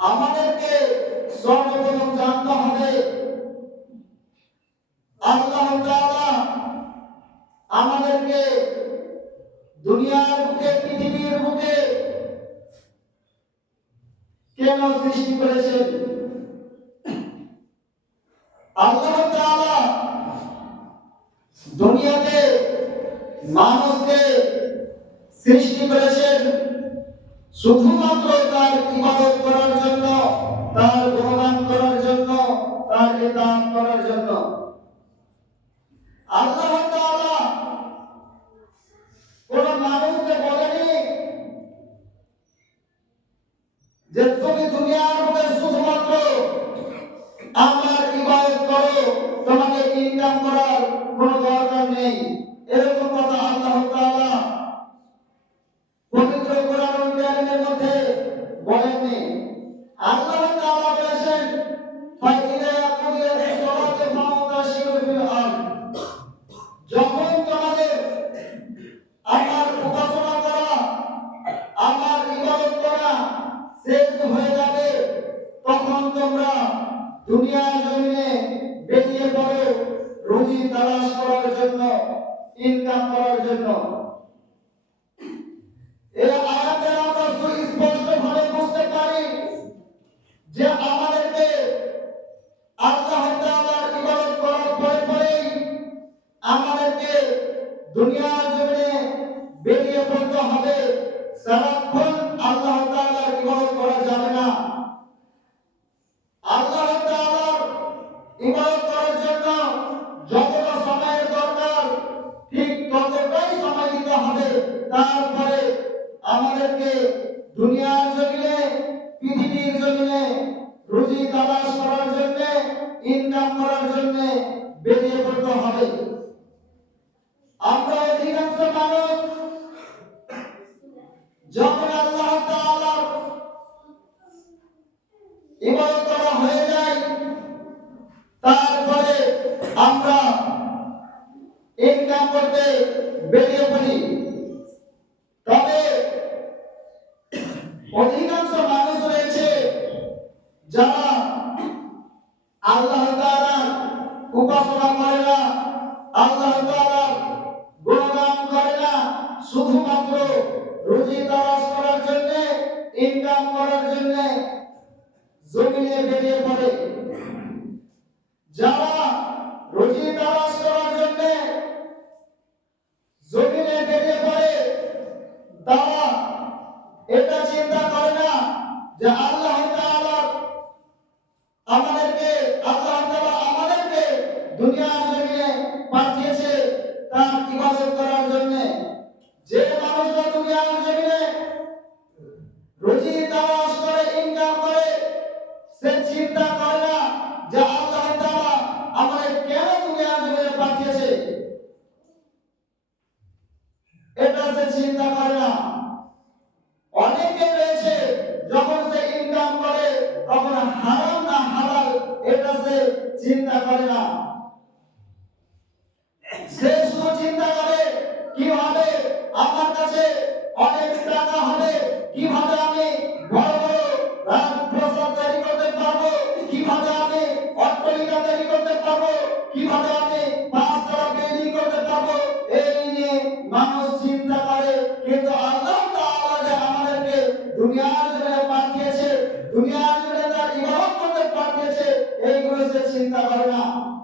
আমাদেরকে সর্বপ্রথম জানতে হবে, আল্লাহ আমাদেরকে দুনিয়ার বুকে, পৃথিবীর বুকে কেন সৃষ্টি করেছেন? আল্লাহ দুনিয়াতে মানুষকে সৃষ্টি করেছেন শুধুমাত্র তার ইবাদত করার জন্য তার গুণগান করার জন্য তার ইতাআত করার জন্য আল্লাহ তাআলা কোন মানুষকে বলেনি যে তুমি দুনিয়ার মধ্যে শুধুমাত্র তোমাকে ইনকাম করার কোনো দরকার নেই এরকম কথা আল্লাহ আল্লাহ তাআলা বলেছেন ফাইদা কুদিয়াতিস সালাতু ফান্তাশিরু ফিল আরদ যখন তোমাদের আমার উপাসনা করা আমার ইবাদত করা শেষ হয়ে যাবে তখন তোমরা দুনিয়ার জমিনে বেরিয়ে পড়ো, রুজি তালাশ করার জন্য, ইনকাম করার জন্য। যে আমাদেরকে আমাদেরকে দুনিয়ার জমিনে বেরিয়ে পড়তে হবে। সারাক্ষণ আল্লাহ তাআলার ইবাদত করা যাবে না আল্লাহ তাআলার ইবাদত করার জন্য যতটা সময়ের দরকার, ঠিক ততটাই সময় দিতে হবে। তারপরে আমাদেরকে দুনিয়ার জমিনে, পৃথিবীর জমিনে রুজি তালাশ করার জন্য ইনকাম করার জন্য বেরিয়ে পড়তে হবে। আমরা অধিকাংশ মানুষ যখন আল্লাহ তাআলার ইবাদত করা হয়ে যায় তারপরে আমরা ইনকাম করতে বেরিয়ে পড়ি। তবে অধিকাংশ মানুষ রয়েছে যারা আল্লাহ তাআলার উপাসনা করে না আল্লাহ তাআলার গুণগান করে না, শুধুমাত্র রুজি তালাশ করার জন্য, ইনকাম করার জন্য জমিনে বেরিয়ে পড়ে। যারা রুজি তালাশ করার জন্য জমিনে বেরিয়ে পড়ে তারা এটা চিন্তা করে না যে আল্লাহ আমাদেরকে আল্লাহ আমাদেরকে দুনিয়ার জমিনে পাঠিয়েছে তার ইবাদত করার জন্য। যে মানুষটা দুনিয়ার জমিনে রুজি তালাশ করে ইনকাম করে, সে চিন্তা করে না যে আল্লাহ তাআলা আমাদের কেন দুনিয়ার জমিনে পাঠিয়েছে এটা সে চিন্তা করে না অনেকে রয়েছে যখন সে ইনকাম করে তখন হারাম না হালাল এটা সে চিন্তা করে না। সে শুধু চিন্তা করে, কীভাবে আমার কাছে অনেক টাকা হবে, কীভাবে আমি বড় বড় রাজপ্রাসাদ তৈরি করতে পারব, কীভাবে আমি অট্টালিকা তৈরি করতে পারব, কীভাবে আমি পাঁচতলা বিল্ডিং করতে পারব, এই নিয়ে মানুষ চিন্তা করে। কিন্তু আল্লাহ তাআলা যে আমাদেরকে দুনিয়ার জন্য পাঠিয়েছে, দুনিয়ার চিন্তা করে না